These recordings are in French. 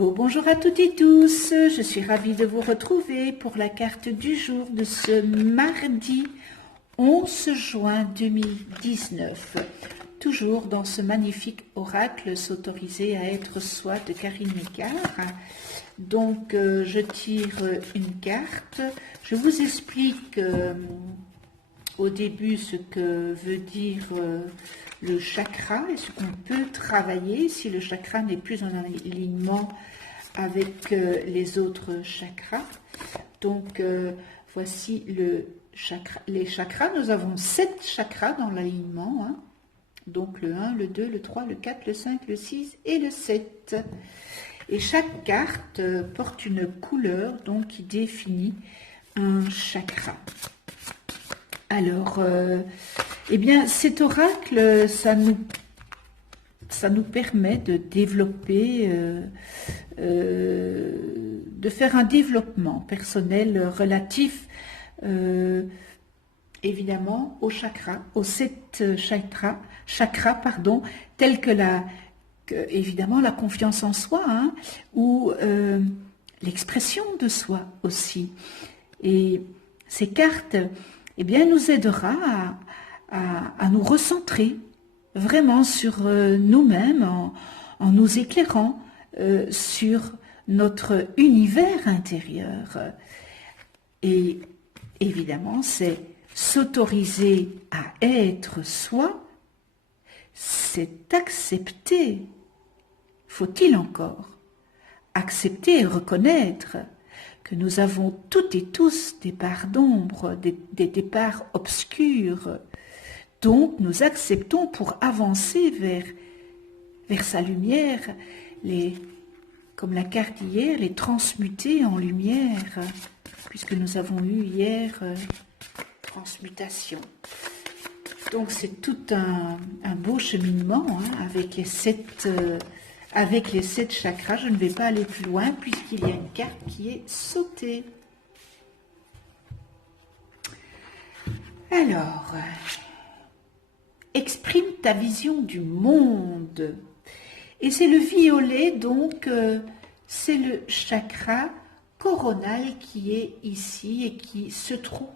Bonjour à toutes et tous, je suis ravie de vous retrouver pour la carte du jour de ce mardi 11 juin 2019. Toujours dans ce magnifique oracle s'autoriser à être soi de Karine Mécard. Donc je tire une carte, je vous explique au début ce que veut dire le chakra et ce qu'on peut travailler si le chakra n'est plus en alignement avec les autres chakras. Donc voici les chakras. Nous avons 7 chakras dans l'alignement, hein. Donc le 1, le 2, le 3, le 4, le 5, le 6 et le 7. Et chaque carte porte une couleur donc qui définit un chakra. Alors, eh bien, cet oracle, ça nous permet de développer, de faire un développement personnel relatif, évidemment, aux chakras, aux 7 chakras, tels que évidemment la confiance en soi, hein, ou l'expression de soi aussi. Et ces cartes, eh bien, nous aidera à nous recentrer vraiment sur nous-mêmes en nous éclairant sur notre univers intérieur. Et évidemment, c'est s'autoriser à être soi, c'est accepter, faut-il encore, accepter et reconnaître que nous avons toutes et tous des parts d'ombre, des parts obscures. Donc nous acceptons pour avancer vers sa lumière, comme la carte d'hier, les transmuter en lumière, puisque nous avons eu hier transmutation. Donc c'est tout un beau cheminement, hein, avec les 7 chakras. Je ne vais pas aller plus loin puisqu'il y a une carte qui est sautée. Alors, exprime ta vision du monde. Et c'est le violet, donc c'est le chakra coronal qui est ici et qui se trouve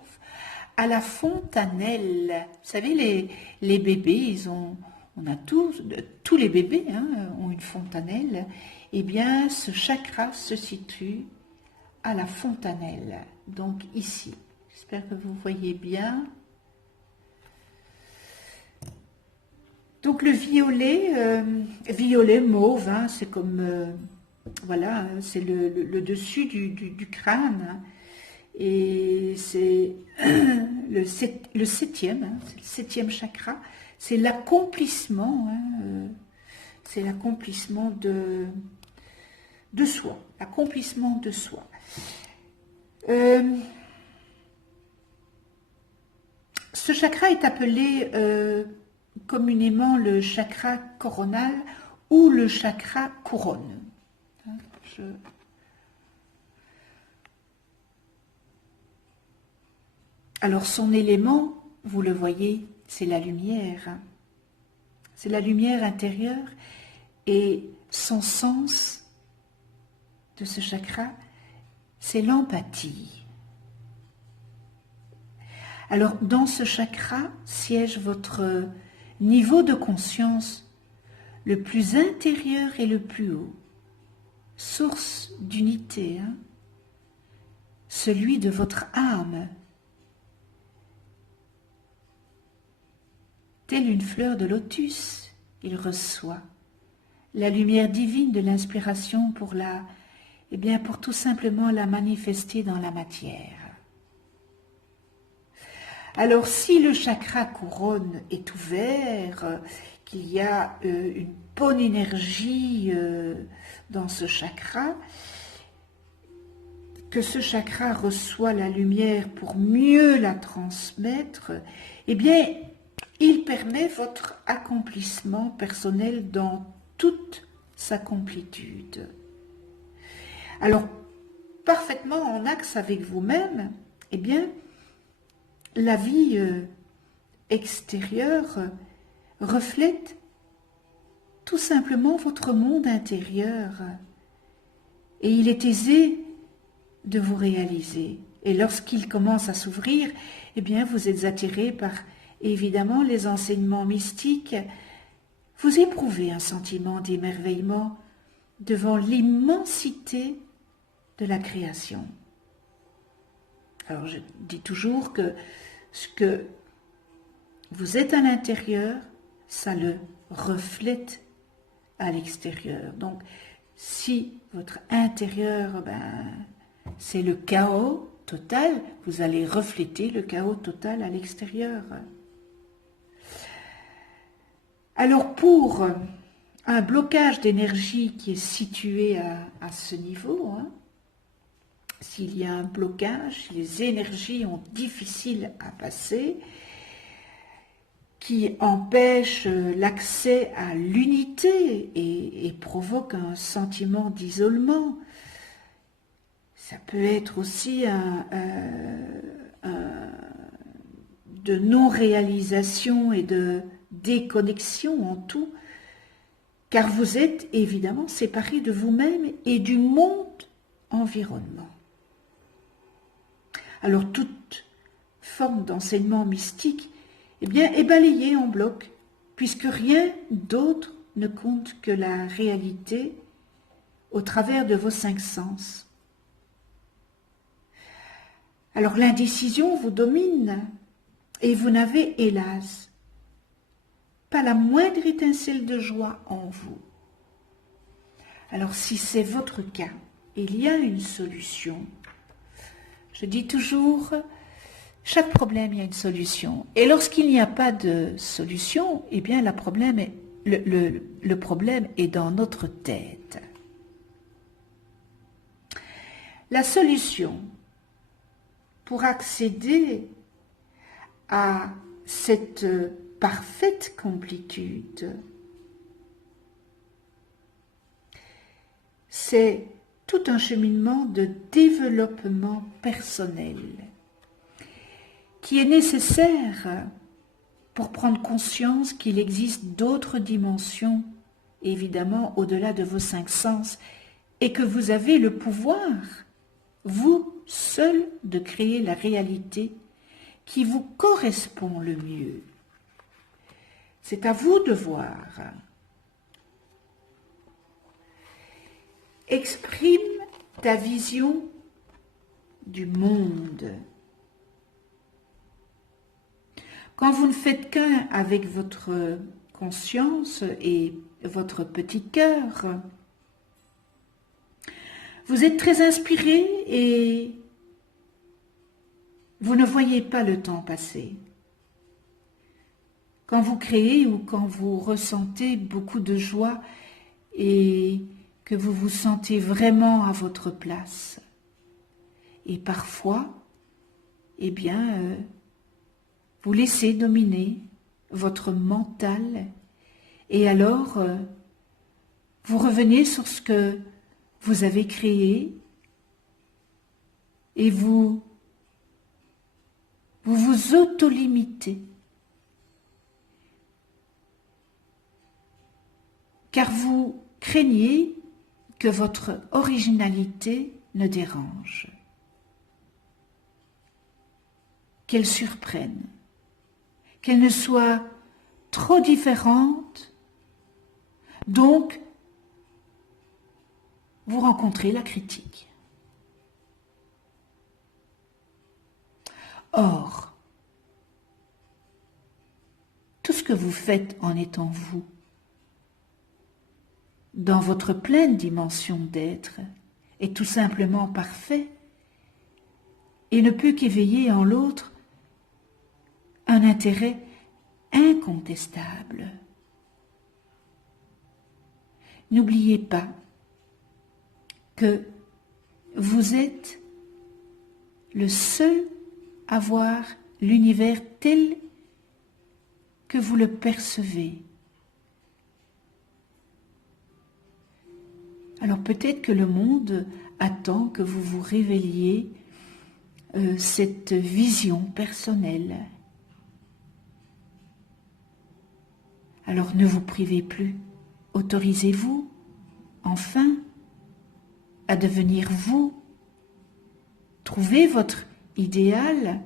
à la fontanelle. Vous savez, les bébés, on a tous les bébés, hein, ont une fontanelle. Eh bien, ce chakra se situe à la fontanelle, donc ici. J'espère que vous voyez bien. Donc le violet mauve, hein, c'est comme, voilà, c'est le dessus du crâne, hein, et c'est le 7e, hein, c'est le 7e chakra, c'est l'accomplissement, hein, c'est l'accomplissement de soi, l'accomplissement de soi. Ce chakra est appelé communément le chakra coronal ou le chakra couronne. Alors son élément, vous le voyez, c'est la lumière. C'est la lumière intérieure et son sens de ce chakra, c'est l'empathie. Alors dans ce chakra siège votre niveau de conscience le plus intérieur et le plus haut, source d'unité, hein, celui de votre âme. Telle une fleur de lotus, il reçoit la lumière divine de l'inspiration pour tout simplement la manifester dans la matière. Alors si le chakra couronne est ouvert, qu'il y a une bonne énergie dans ce chakra, que ce chakra reçoit la lumière pour mieux la transmettre, eh bien, il permet votre accomplissement personnel dans toute sa complétude. Alors, parfaitement en axe avec vous-même, eh bien, la vie extérieure reflète tout simplement votre monde intérieur. et il est aisé de vous réaliser. Et lorsqu'il commence à s'ouvrir, eh bien vous êtes attiré par évidemment les enseignements mystiques. Vous éprouvez un sentiment d'émerveillement devant l'immensité de la création. Alors je dis toujours que ce que vous êtes à l'intérieur, ça le reflète à l'extérieur. Donc si votre intérieur, c'est le chaos total, vous allez refléter le chaos total à l'extérieur. Alors pour un blocage d'énergie qui est situé à ce niveau, s'il y a un blocage, les énergies ont difficile à passer, qui empêche l'accès à l'unité et provoque un sentiment d'isolement. Ça peut être aussi de non-réalisation et de déconnexion en tout, car vous êtes évidemment séparés de vous-même et du monde environnement. Alors toute forme d'enseignement mystique est balayée en bloc, puisque rien d'autre ne compte que la réalité au travers de vos 5 sens. Alors l'indécision vous domine et vous n'avez, hélas, pas la moindre étincelle de joie en vous. Alors si c'est votre cas, il y a une solution. Je dis toujours, chaque problème, il y a une solution. Et lorsqu'il n'y a pas de solution, eh bien le problème est dans notre tête. La solution pour accéder à cette parfaite complétude, c'est tout un cheminement de développement personnel qui est nécessaire pour prendre conscience qu'il existe d'autres dimensions, évidemment au-delà de vos 5 sens, et que vous avez le pouvoir, vous seul, de créer la réalité qui vous correspond le mieux. C'est à vous de voir. Exprime ta vision du monde. Quand vous ne faites qu'un avec votre conscience et votre petit cœur, vous êtes très inspiré et vous ne voyez pas le temps passer. Quand vous créez ou quand vous ressentez beaucoup de joie et que vous vous sentez vraiment à votre place. Et parfois, vous laissez dominer votre mental et alors vous revenez sur ce que vous avez créé et vous vous auto-limitez. Car vous craignez que votre originalité ne dérange, qu'elle surprenne, qu'elle ne soit trop différente, donc vous rencontrez la critique. Or, tout ce que vous faites en étant vous, dans votre pleine dimension d'être, est tout simplement parfait et ne peut qu'éveiller en l'autre un intérêt incontestable. N'oubliez pas que vous êtes le seul à voir l'univers tel que vous le percevez. Alors peut-être que le monde attend que vous vous révéliez cette vision personnelle. Alors ne vous privez plus, autorisez-vous, enfin, à devenir vous. Trouvez votre idéal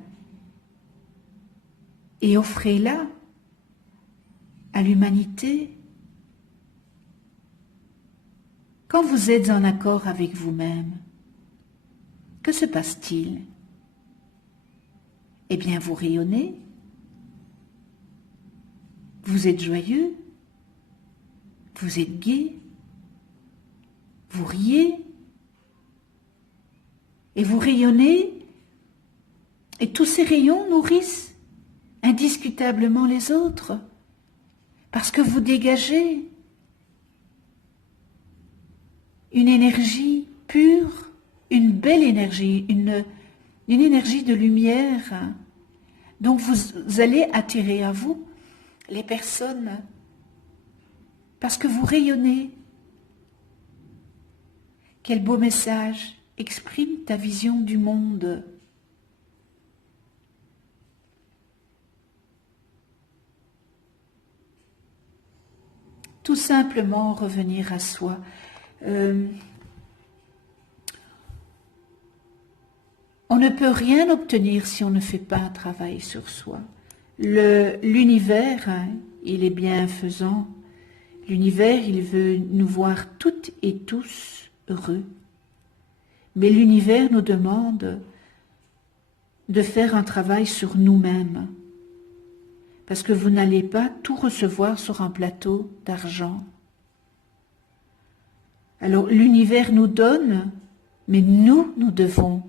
et offrez-la à l'humanité. Quand vous êtes en accord avec vous-même, que se passe-t-il? Eh bien, vous rayonnez, vous êtes joyeux, vous êtes gai, vous riez, et vous rayonnez, et tous ces rayons nourrissent indiscutablement les autres, parce que vous dégagez une énergie pure, une belle énergie, une énergie de lumière. Donc vous allez attirer à vous les personnes parce que vous rayonnez. Quel beau message exprime ta vision du monde. Tout simplement revenir à soi. On ne peut rien obtenir si on ne fait pas un travail sur soi. L'univers, il est bienfaisant. L'univers, il veut nous voir toutes et tous heureux. Mais l'univers nous demande de faire un travail sur nous-mêmes. Parce que vous n'allez pas tout recevoir sur un plateau d'argent. Alors l'univers nous donne, mais nous devons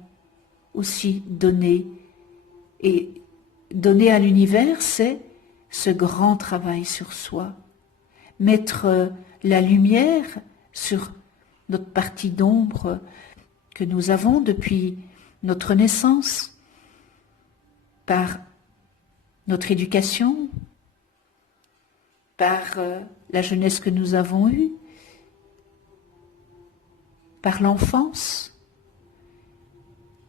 aussi donner. Et donner à l'univers, c'est ce grand travail sur soi. Mettre la lumière sur notre partie d'ombre que nous avons depuis notre naissance, par notre éducation, par la jeunesse que nous avons eue, par l'enfance,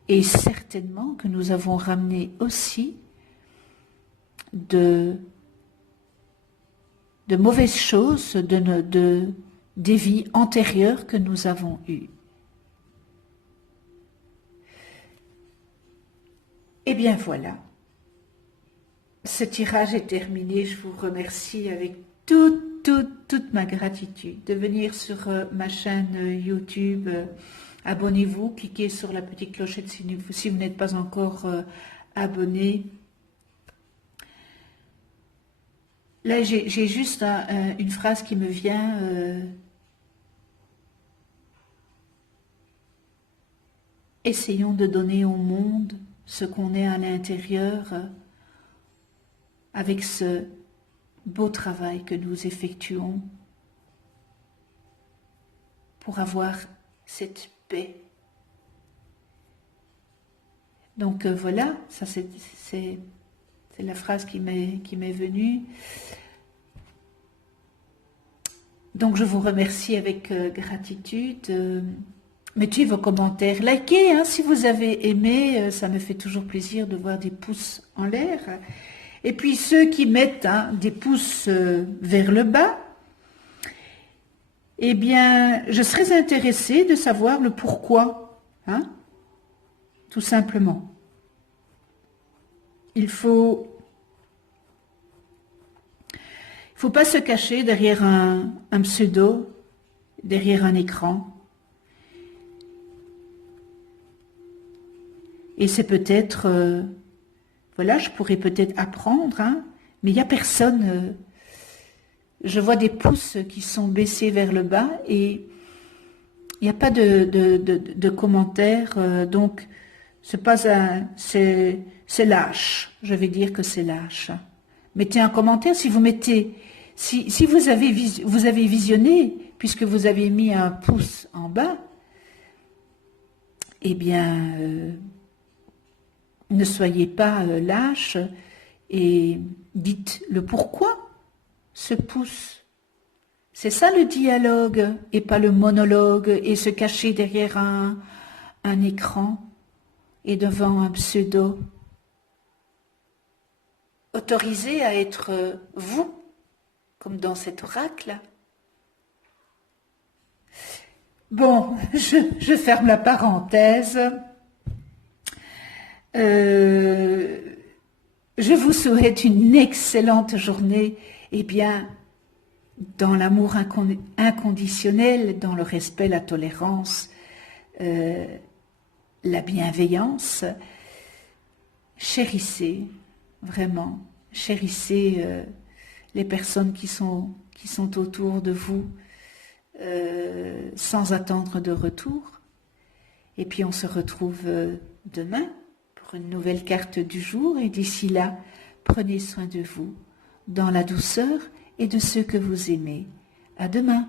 et certainement que nous avons ramené aussi de mauvaises choses des vies antérieures que nous avons eues. Eh bien voilà, ce tirage est terminé. Je vous remercie avec toute ma gratitude de venir sur ma chaîne YouTube. Abonnez-vous, cliquez sur la petite clochette si vous n'êtes pas encore abonné. Là, j'ai juste une phrase qui me vient. Essayons de donner au monde ce qu'on est à l'intérieur avec ce beau travail que nous effectuons pour avoir cette paix. Donc voilà, ça c'est la phrase qui m'est venue. Donc je vous remercie avec gratitude. Mettez vos commentaires, likez hein, si vous avez aimé, ça me fait toujours plaisir de voir des pouces en l'air. Et puis ceux qui mettent des pouces vers le bas, eh bien je serais intéressée de savoir le pourquoi, hein, tout simplement. Il faut pas se cacher derrière un pseudo, derrière un écran. Et c'est peut-être, voilà, je pourrais peut-être apprendre, hein, mais il n'y a personne. Je vois des pouces qui sont baissés vers le bas et il n'y a pas de commentaires, donc c'est lâche. Je vais dire que c'est lâche. Mettez un commentaire si vous mettez, si vous avez visionné, puisque vous avez mis un pouce en bas, eh bien, ne soyez pas lâche et dites le pourquoi ce pouce. C'est ça le dialogue et pas le monologue et se cacher derrière un écran et devant un pseudo. Autorisé à être vous, comme dans cet oracle. Bon, je ferme la parenthèse. Je vous souhaite une excellente journée, et bien, dans l'amour inconditionnel, dans le respect, la tolérance, la bienveillance. Chérissez, vraiment, chérissez les personnes qui sont autour de vous, sans attendre de retour. Et puis on se retrouve demain pour une nouvelle carte du jour, et d'ici là, prenez soin de vous, dans la douceur et de ceux que vous aimez. À demain.